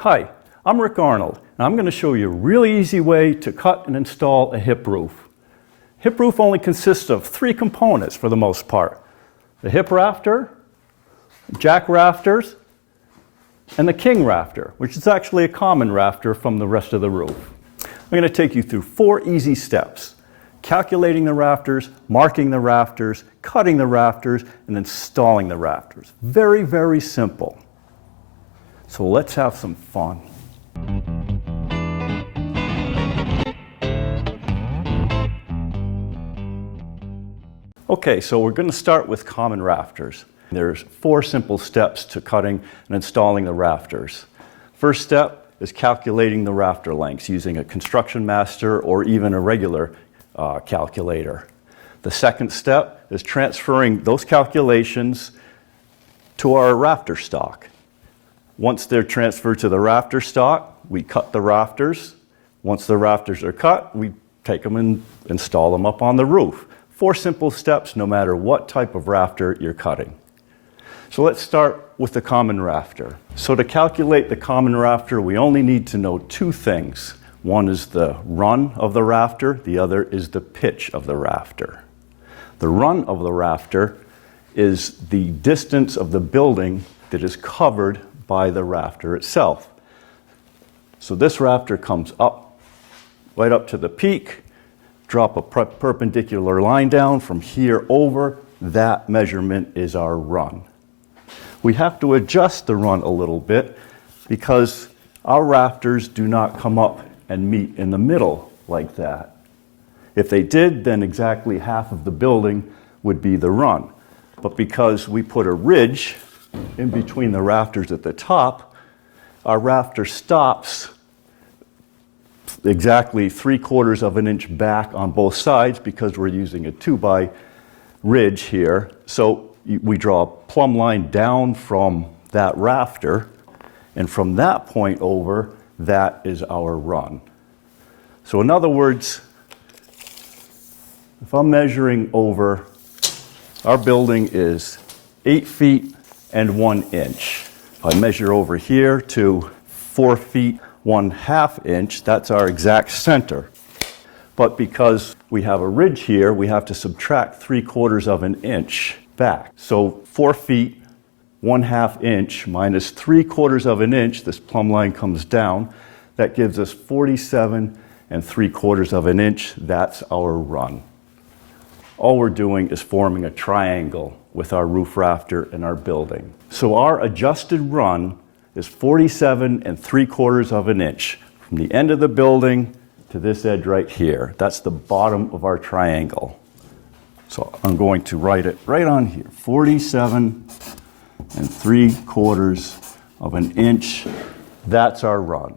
Hi, I'm Rick Arnold, and I'm going to show you a really easy way to cut and install a hip roof. Hip roof only consists of 3 components for the most part: the hip rafter, jack rafters, and the king rafter, which is actually a common rafter from the rest of the roof. I'm going to take you through 4 easy steps: calculating the rafters, marking the rafters, cutting the rafters, and installing the rafters. Very, very simple. So let's have some fun. Okay, so we're going to start with common rafters. There's 4 simple steps to cutting and installing the rafters. First step is calculating the rafter lengths using a construction master or even a regular calculator. The second step is transferring those calculations to our rafter stock. Once they're transferred to the rafter stock, we cut the rafters. Once the rafters are cut, we take them and install them up on the roof. 4 simple steps no matter what type of rafter you're cutting. So let's start with the common rafter. So to calculate the common rafter, we only need to know 2 things. One is the run of the rafter, the other is the pitch of the rafter. The run of the rafter is the distance of the building that is covered by the rafter itself. So this rafter comes up, right up to the peak, drop a perpendicular line down from here over. That measurement is our run. We have to adjust the run a little bit because our rafters do not come up and meet in the middle like that. If they did, then exactly half of the building would be the run. But because we put a ridge in between the rafters at the top, our rafter stops exactly 3/4 of an inch back on both sides because we're using a 2x ridge here. So we draw a plumb line down from that rafter, and from that point over, that is our run. So in other words, if I'm measuring over, our building is 8 feet and 1 inch. If I measure over here to 4 feet 1/2 inch, that's our exact center. But because we have a ridge here, we have to subtract 3/4 of an inch back. So 4 feet 1/2 inch minus 3/4 of an inch, this plumb line comes down, that gives us 47 3/4 of an inch. That's our run. All we're doing is forming a triangle with our roof rafter and our building. So our adjusted run is 47 3/4 of an inch from the end of the building to this edge right here. That's the bottom of our triangle. So I'm going to write it right on here, 47 3/4 of an inch. That's our run.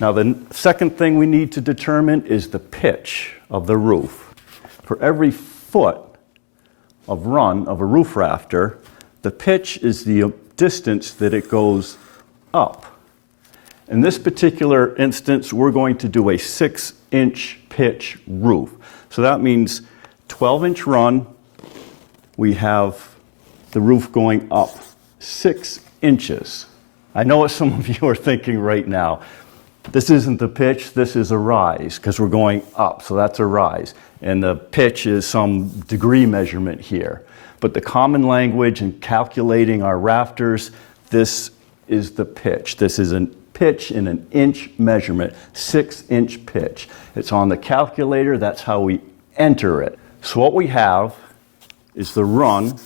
Now the second thing we need to determine is the pitch of the roof. For every foot of run of a roof rafter, the pitch is the distance that it goes up. In this particular instance, we're going to do a 6-inch pitch roof. So that means 12-inch run, we have the roof going up 6 inches. I know what some of you are thinking right now. This isn't the pitch, this is a rise, because we're going up, so that's a rise. And the pitch is some degree measurement here. But the common language in calculating our rafters, this is the pitch. This is a pitch in an inch measurement, 6-inch pitch. It's on the calculator, that's how we enter it. So what we have is the run,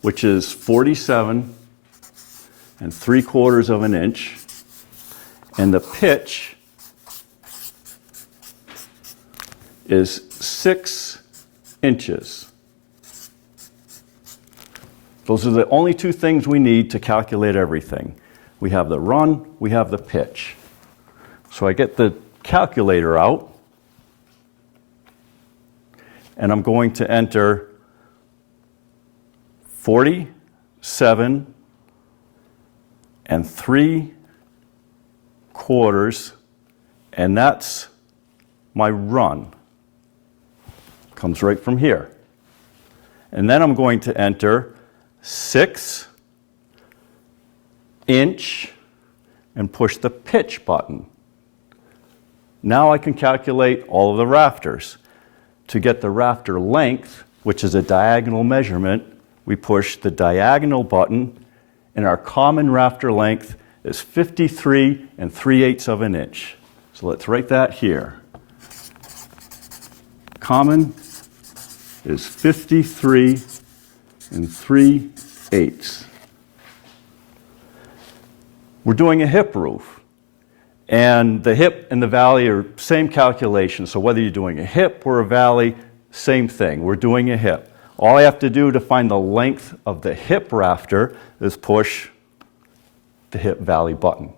which is 47 3/4 of an inch, and the pitch is 6 inches. Those are the only 2 things we need to calculate everything. We have the run, we have the pitch. So I get the calculator out, and I'm going to enter 47 3/4, and that's my run. Comes right from here. And then I'm going to enter 6 inch, and push the pitch button. Now I can calculate all of the rafters. To get the rafter length, which is a diagonal measurement, we push the diagonal button, and our common rafter length is 53 3/8 of an inch. So let's write that here. Common is 53 3/8. We're doing a hip roof, and the hip and the valley are same calculation. So whether you're doing a hip or a valley, same thing. We're doing a hip. All I have to do to find the length of the hip rafter is push the hip valley button.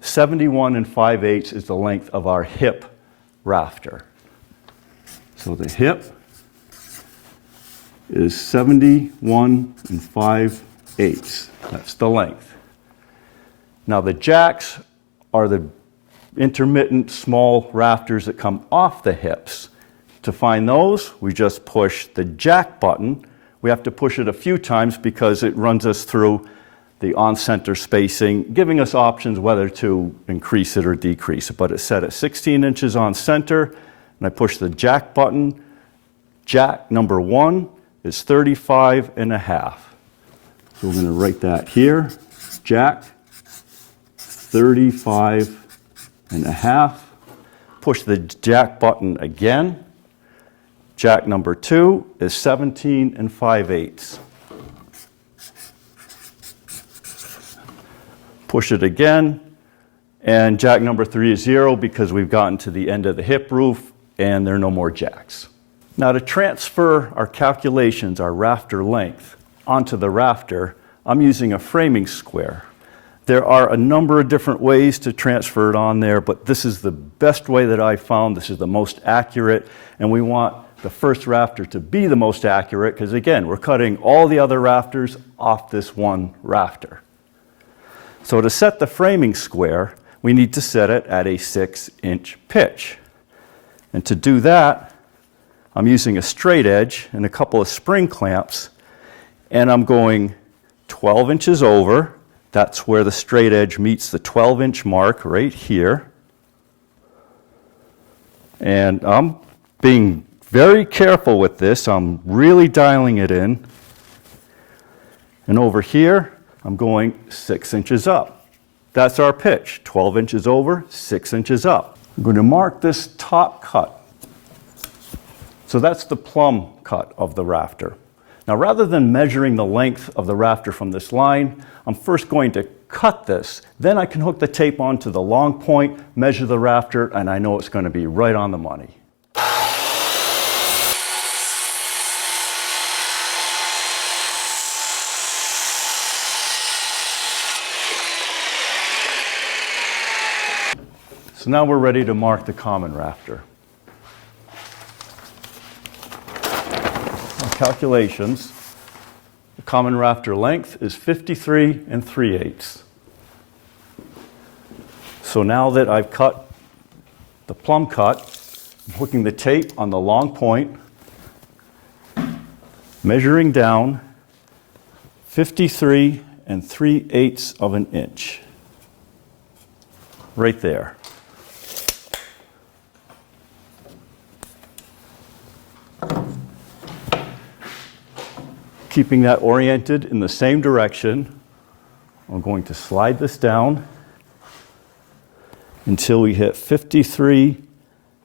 71 5/8 is the length of our hip rafter. So the hip is 71 5/8. That's the length. Now the jacks are the intermittent small rafters that come off the hips. To find those, we just push the jack button. We have to push it a few times because it runs us through the on-center spacing, giving us options whether to increase it or decrease it. But it's set at 16 inches on center, and I push the jack button. Jack number 1 is 35 1/2. So we're going to write that here. Jack 35 1/2. Push the jack button again. Jack number 2 is 17 5/8. Push it again, and jack number 3 is 0 because we've gotten to the end of the hip roof and there are no more jacks. Now to transfer our calculations, our rafter length, onto the rafter, I'm using a framing square. There are a number of different ways to transfer it on there, but this is the best way that I found. This is the most accurate, and we want the first rafter to be the most accurate because, again, we're cutting all the other rafters off this one rafter. So to set the framing square, we need to set it at a 6-inch pitch. And to do that, I'm using a straight edge and a couple of spring clamps, and I'm going 12 inches over. That's where the straight edge meets the 12-inch mark right here. And I'm being very careful with this. I'm really dialing it in. And over here, I'm going 6 inches up. That's our pitch, 12 inches over, 6 inches up. I'm going to mark this top cut. So that's the plumb cut of the rafter. Now, rather than measuring the length of the rafter from this line, I'm first going to cut this. Then I can hook the tape onto the long point, measure the rafter, and I know it's going to be right on the money. So now we're ready to mark the common rafter. Our calculations, the common rafter length is 53 3/8. So now that I've cut the plumb cut, I'm hooking the tape on the long point, measuring down 53 3/8 of an inch. Right there. Keeping that oriented in the same direction, I'm going to slide this down until we hit 53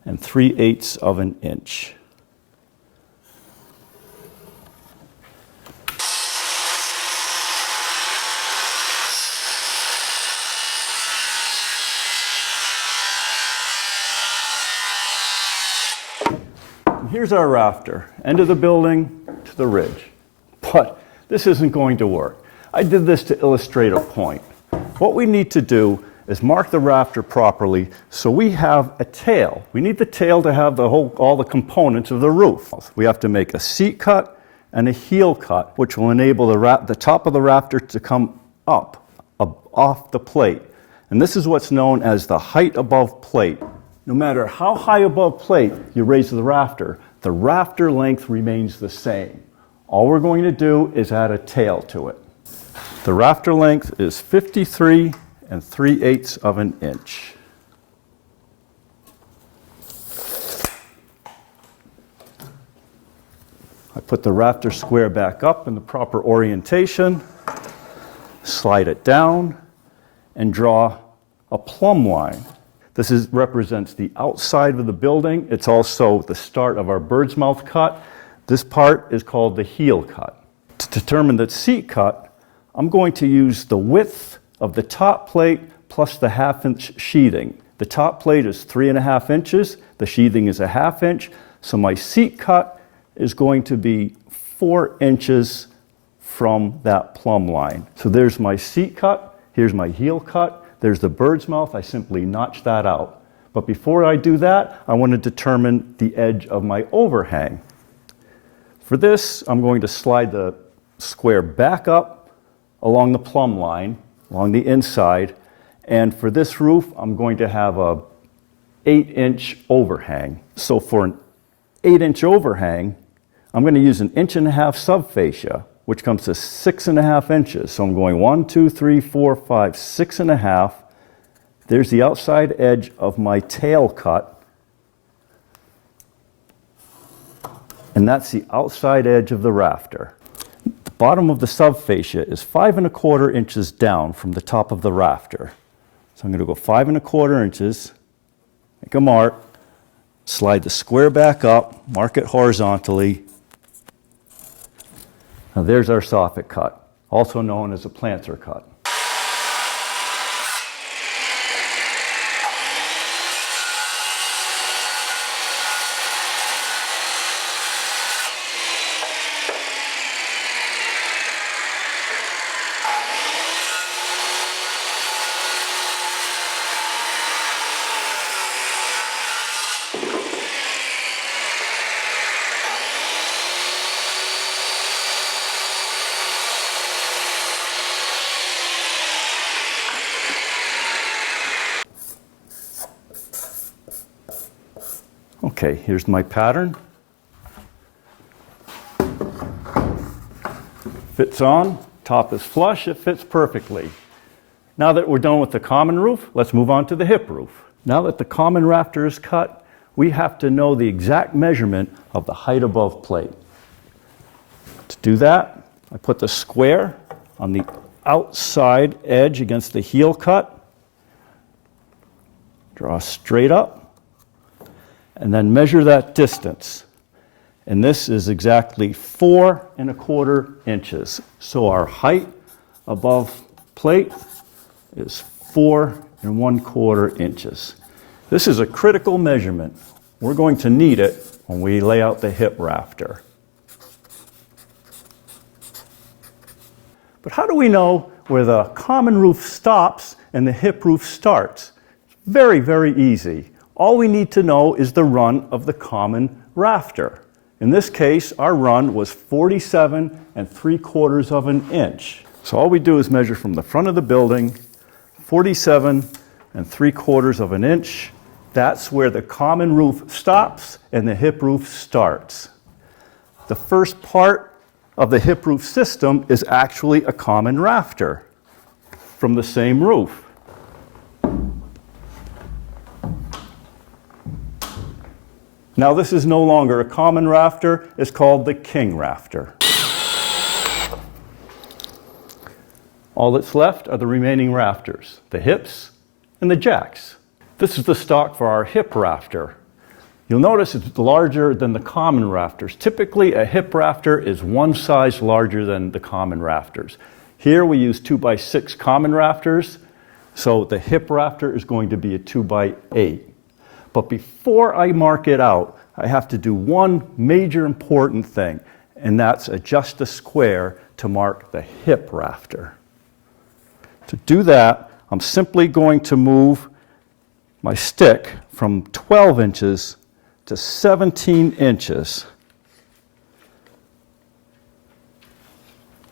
3/8 of an inch. And here's our rafter, end of the building to the ridge. But this isn't going to work. I did this to illustrate a point. What we need to do is mark the rafter properly so we have a tail. We need the tail to have all the components of the roof. We have to make a seat cut and a heel cut, which will enable the top of the rafter to come up off the plate. And this is what's known as the height above plate. No matter how high above plate you raise the rafter length remains the same. All we're going to do is add a tail to it. The rafter length is 53 3/8 of an inch. I put the rafter square back up in the proper orientation, slide it down, and draw a plumb line. This represents the outside of the building. It's also the start of our bird's mouth cut. This part is called the heel cut. To determine the seat cut, I'm going to use the width of the top plate plus the 1/2-inch sheathing. The top plate is 3.5 inches, the sheathing is 1/2 inch, so my seat cut is going to be 4 inches from that plumb line. So there's my seat cut, here's my heel cut, there's the bird's mouth, I simply notch that out. But before I do that, I want to determine the edge of my overhang. For this, I'm going to slide the square back up along the plumb line, along the inside, and for this roof, I'm going to have a 8-inch overhang. So for an 8-inch overhang, I'm going to use an 1.5 inch subfascia, which comes to 6.5 inches. So I'm going 1, 2, 3, 4, 5, 6.5. There's the outside edge of my tail cut. And that's the outside edge of the rafter. The bottom of the subfascia is 5.25 inches down from the top of the rafter. So I'm going to go 5.25 inches, make a mark, slide the square back up, mark it horizontally. Now there's our soffit cut, also known as a planter cut. Okay, here's my pattern. Fits on, top is flush, it fits perfectly. Now that we're done with the common roof, let's move on to the hip roof. Now that the common rafter is cut, we have to know the exact measurement of the height above plate. To do that, I put the square on the outside edge against the heel cut, draw straight up, and then measure that distance. And this is exactly 4.25 inches. So our height above plate is 4.25 inches. This is a critical measurement. We're going to need it when we lay out the hip rafter. But how do we know where the common roof stops and the hip roof starts? Very, very easy. All we need to know is the run of the common rafter. In this case, our run was 47.75 inches. So all we do is measure from the front of the building, 47.75 inches. That's where the common roof stops and the hip roof starts. The first part of the hip roof system is actually a common rafter from the same roof. Now this is no longer a common rafter, it's called the king rafter. All that's left are the remaining rafters, the hips and the jacks. This is the stock for our hip rafter. You'll notice it's larger than the common rafters. Typically a hip rafter is one size larger than the common rafters. Here we use 2x6 common rafters, so the hip rafter is going to be a 2x8. But before I mark it out, I have to do one major important thing, and that's adjust the square to mark the hip rafter. To do that, I'm simply going to move my stick from 12 inches to 17 inches.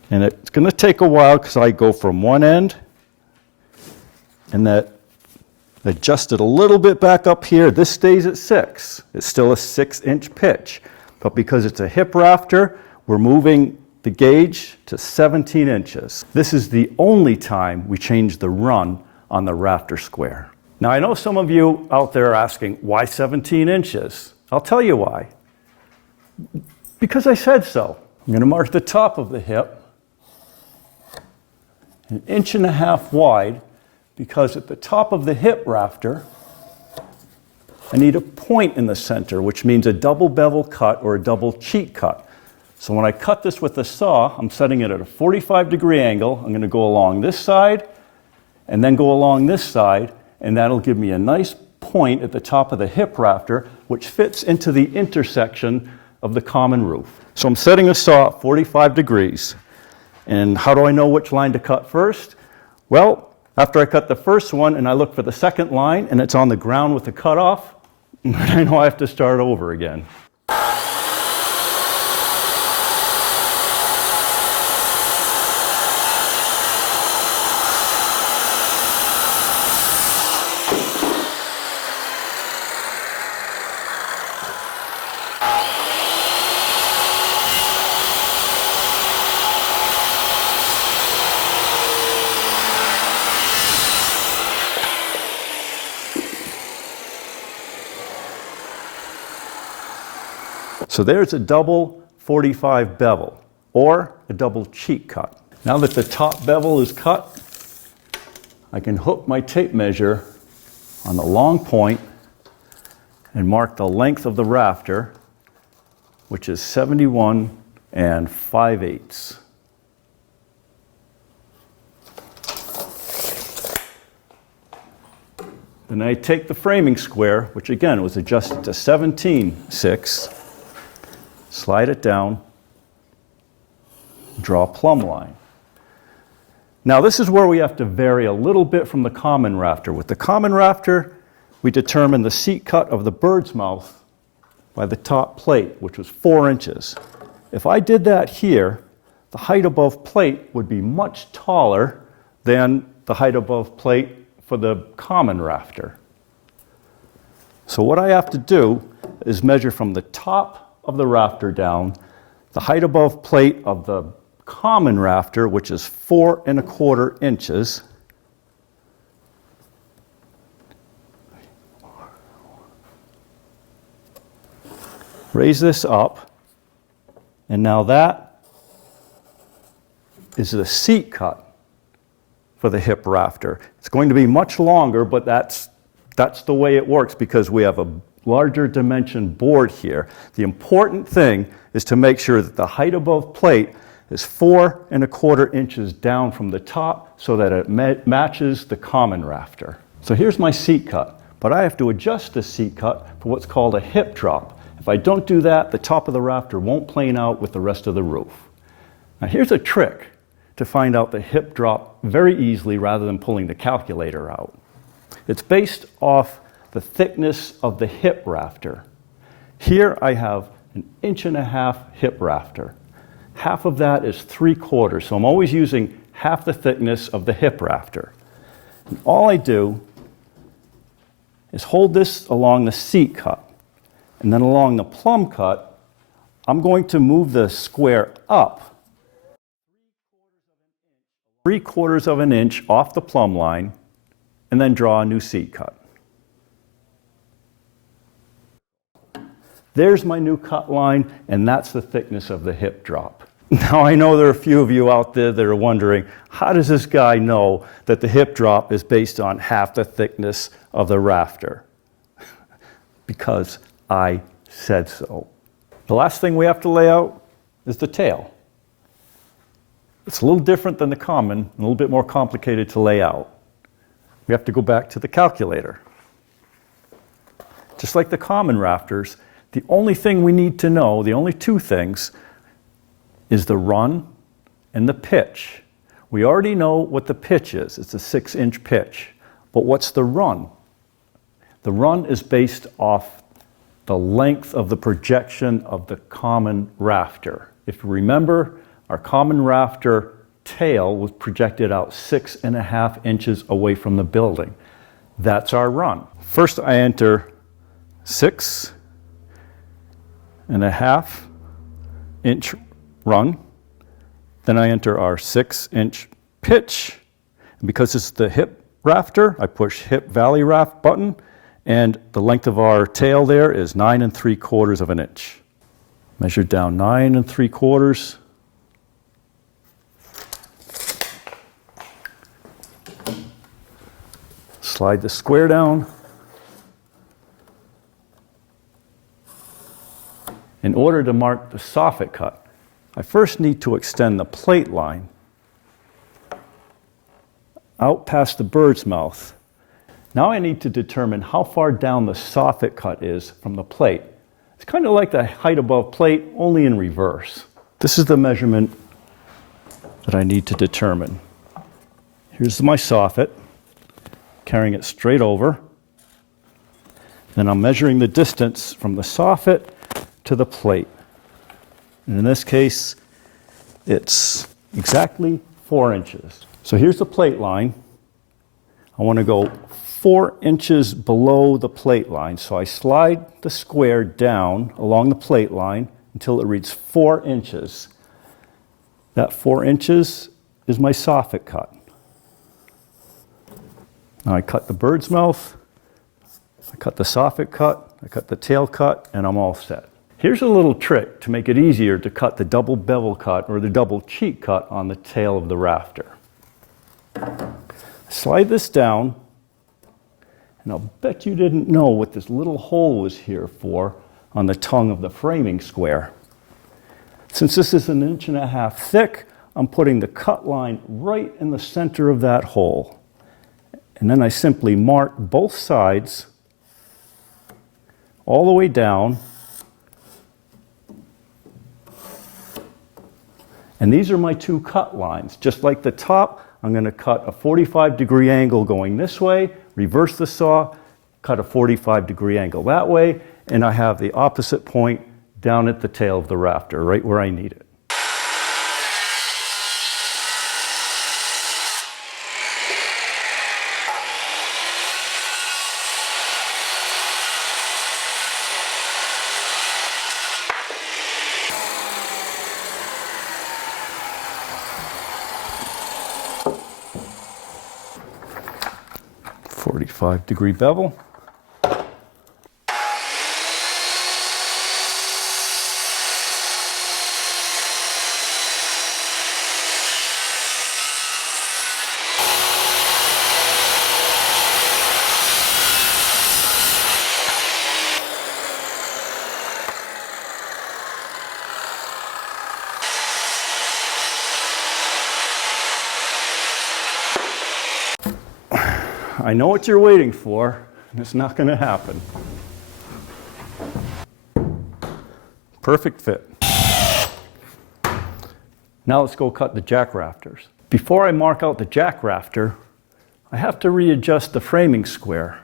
And it's going to take a while because I go from one end and that adjust it a little bit back up here. This stays at 6. It's still a 6-inch pitch. But because it's a hip rafter, we're moving the gauge to 17 inches. This is the only time we change the run on the rafter square. Now I know some of you out there are asking, why 17 inches? I'll tell you why. Because I said so. I'm going to mark the top of the hip 1.5 inches wide, because at the top of the hip rafter, I need a point in the center, which means a double bevel cut or a double cheek cut. So when I cut this with the saw, I'm setting it at a 45-degree angle. I'm going to go along this side and then go along this side, and that'll give me a nice point at the top of the hip rafter, which fits into the intersection of the common roof. So I'm setting a saw at 45 degrees. And how do I know which line to cut first? Well, after I cut the first one and I look for the second line and it's on the ground with the cutoff, I know I have to start over again. So there's a double 45 bevel, or a double cheek cut. Now that the top bevel is cut, I can hook my tape measure on the long point and mark the length of the rafter, which is 71 5/8. Then I take the framing square, which again was adjusted to 17/6, slide it down, draw a plumb line. Now this is where we have to vary a little bit from the common rafter. With the common rafter, we determine the seat cut of the bird's mouth by the top plate, which was 4 inches. If I did that here, the height above plate would be much taller than the height above plate for the common rafter. So what I have to do is measure from the top of the rafter down, the height above plate of the common rafter, which is 4¼ inches. Raise this up, and now that is the seat cut for the hip rafter. It's going to be much longer, but that's the way it works because we have a larger dimension board here. The important thing is to make sure that the height above plate is 4¼ inches down from the top so that it matches the common rafter. So here's my seat cut, but I have to adjust the seat cut for what's called a hip drop. If I don't do that, the top of the rafter won't plane out with the rest of the roof. Now here's a trick to find out the hip drop very easily rather than pulling the calculator out. It's based off the thickness of the hip rafter. Here I have 1.5 inches hip rafter. Half of that is 3/4, so I'm always using half the thickness of the hip rafter. And all I do is hold this along the seat cut, and then along the plumb cut, I'm going to move the square up 3/4 inch off the plumb line, and then draw a new seat cut. There's my new cut line, and that's the thickness of the hip drop. Now I know there are a few of you out there that are wondering, how does this guy know that the hip drop is based on half the thickness of the rafter? Because I said so. The last thing we have to lay out is the tail. It's a little different than the common, a little bit more complicated to lay out. We have to go back to the calculator. Just like the common rafters, the only thing we need to know, the only two things, is the run and the pitch. We already know what the pitch is. It's a 6-inch pitch. But what's the run? The run is based off the length of the projection of the common rafter. If you remember, our common rafter tail was projected out 6.5 inches away from the building. That's our run. First I enter 6.5 inch run, Then I enter our 6-inch pitch. And because it's the hip rafter, I push hip valley raft button, and the length of our tail there is 9 3/4 of an inch. Measure down 9 3/4. Slide the square down. In order to mark the soffit cut, I first need to extend the plate line out past the bird's mouth. Now I need to determine how far down the soffit cut is from the plate. It's kind of like the height above plate, only in reverse. This is the measurement that I need to determine. Here's my soffit, carrying it straight over. Then I'm measuring the distance from the soffit to the plate. And in this case, it's exactly 4 inches. So here's the plate line. I want to go 4 inches below the plate line. So I slide the square down along the plate line until it reaches 4 inches. That 4 inches is my soffit cut. Now I cut the bird's mouth, I cut the soffit cut, I cut the tail cut, and I'm all set. Here's a little trick to make it easier to cut the double bevel cut or the double cheek cut on the tail of the rafter. Slide this down, and I'll bet you didn't know what this little hole was here for on the tongue of the framing square. Since this is 1.5 inches thick, I'm putting the cut line right in the center of that hole. And then I simply mark both sides all the way down. And these are my 2 cut lines. Just like the top, I'm going to cut a 45-degree angle going this way, reverse the saw, cut a 45-degree angle that way, and I have the opposite point down at the tail of the rafter, right where I need it. Degree bevel. I know what you're waiting for, and it's not going to happen. Perfect fit. Now let's go cut the jack rafters. Before I mark out the jack rafter, I have to readjust the framing square.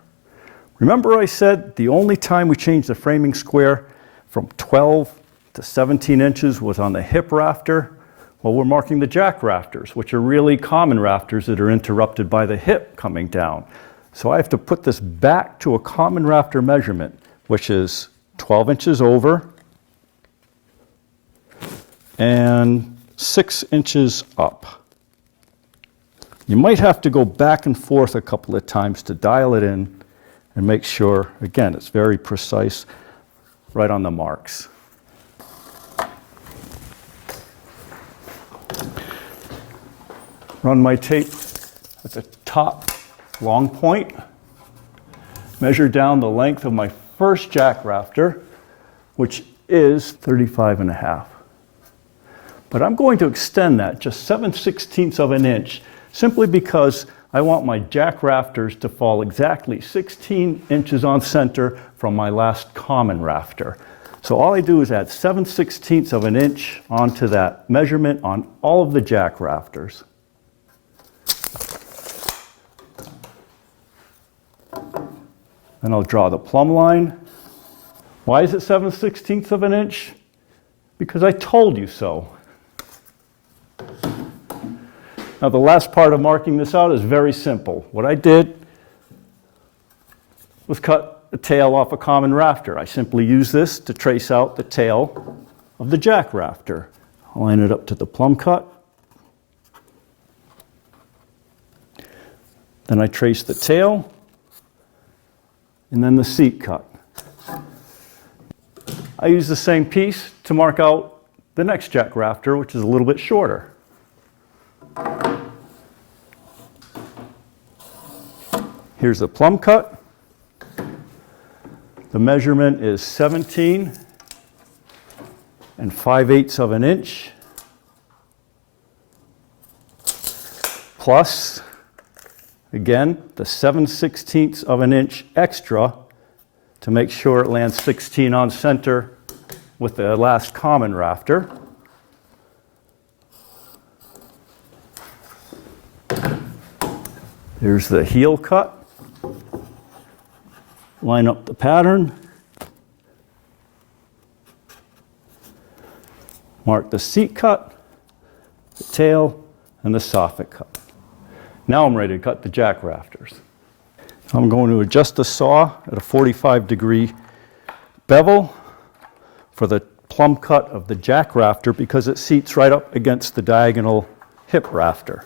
Remember I said the only time we changed the framing square from 12 to 17 inches was on the hip rafter? Well, we're marking the jack rafters, which are really common rafters that are interrupted by the hip coming down. So I have to put this back to a common rafter measurement, which is 12 inches over and 6 inches up. You might have to go back and forth a couple of times to dial it in and make sure, again, it's very precise, right on the marks. Run my tape at the top long point, measure down the length of my first jack rafter, which is 35.5. But I'm going to extend that just 7/16 of an inch, simply because I want my jack rafters to fall exactly 16 inches on center from my last common rafter. So all I do is add 7/16 of an inch onto that measurement on all of the jack rafters. Then I'll draw the plumb line. Why is it 7/16 of an inch? Because I told you so. Now the last part of marking this out is very simple. What I did was cut the tail off a common rafter. I simply use this to trace out the tail of the jack rafter. I'll line it up to the plumb cut, Then I trace the tail, and then the seat cut. I use the same piece to mark out the next jack rafter, which is a little bit shorter. Here's the plumb cut. The measurement is 17 5/8 of an inch, plus, again, the 7/16 of an inch extra to make sure it lands 16 on center with the last common rafter. Here's the heel cut. Line up the pattern. Mark the seat cut, the tail, and the soffit cut. Now I'm ready to cut the jack rafters. I'm going to adjust the saw at a 45-degree bevel for the plumb cut of the jack rafter because it seats right up against the diagonal hip rafter.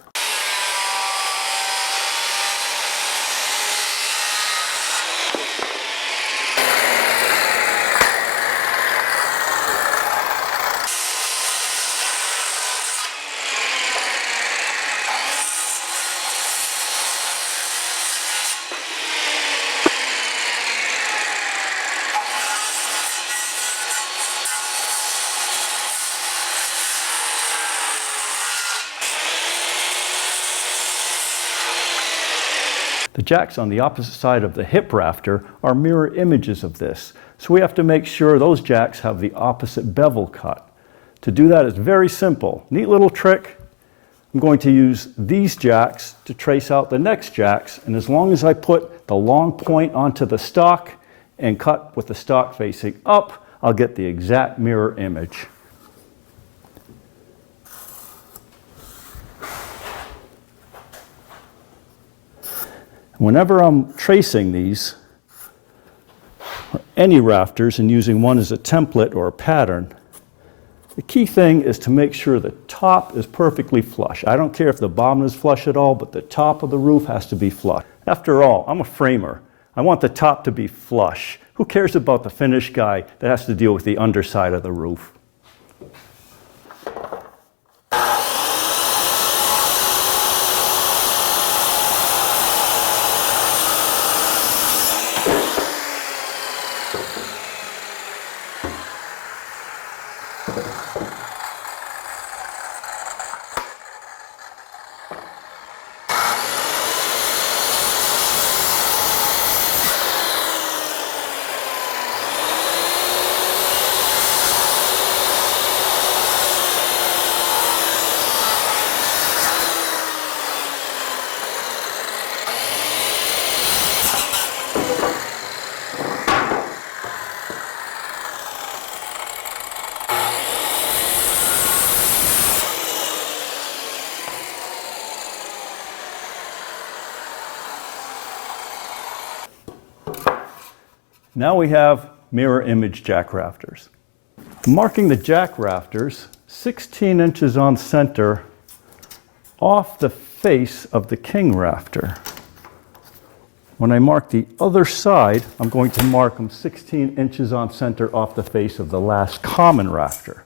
The jacks on the opposite side of the hip rafter are mirror images of this, so we have to make sure those jacks have the opposite bevel cut. To do that is very simple. Neat little trick. I'm going to use these jacks to trace out the next jacks, and as long as I put the long point onto the stock and cut with the stock facing up, I'll get the exact mirror image. Whenever I'm tracing these, or any rafters, and using one as a template or a pattern, the key thing is to make sure the top is perfectly flush. I don't care if the bottom is flush at all, but the top of the roof has to be flush. After all, I'm a framer. I want the top to be flush. Who cares about the finished guy that has to deal with the underside of the roof? Now we have mirror image jack rafters. I'm marking the jack rafters 16 inches on center off the face of the king rafter. When I mark the other side, I'm going to mark them 16 inches on center off the face of the last common rafter.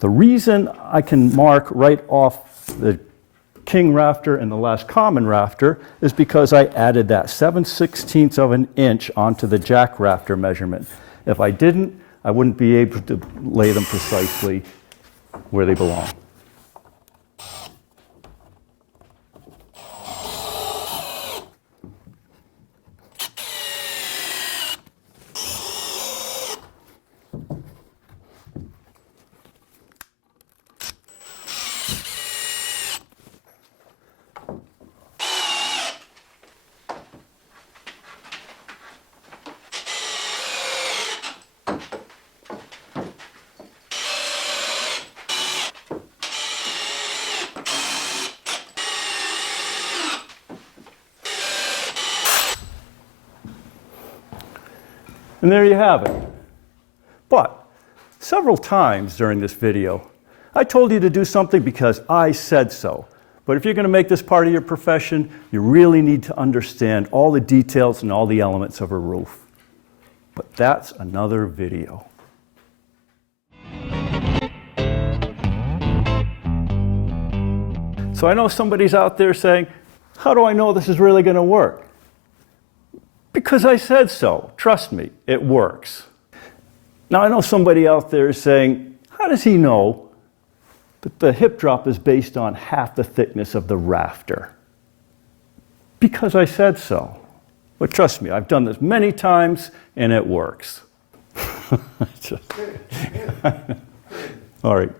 The reason I can mark right off the king rafter and the last common rafter is because I added that 7/16 of an inch onto the jack rafter measurement. If I didn't, I wouldn't be able to lay them precisely where they belong. And there you have it. But several times during this video, I told you to do something because I said so. But if you're going to make this part of your profession, you really need to understand all the details and all the elements of a roof. But that's another video. So I know somebody's out there saying, how do I know this is really going to work? Because I said so. Trust me, it works. Now I know somebody out there is saying, how does he know that the hip drop is based on half the thickness of the rafter? Because I said so. But trust me, I've done this many times and it works. All right.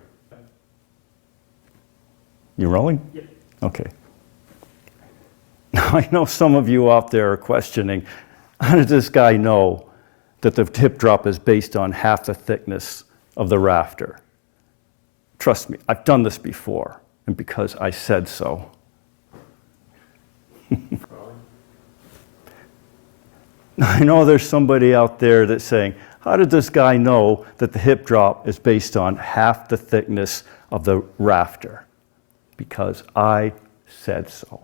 You rolling? Yeah. Okay. Now I know some of you out there are questioning, how does this guy know that the hip drop is based on half the thickness of the rafter? Trust me, I've done this before, and because I said so. I know there's somebody out there that's saying, how did this guy know that the hip drop is based on half the thickness of the rafter? Because I said so.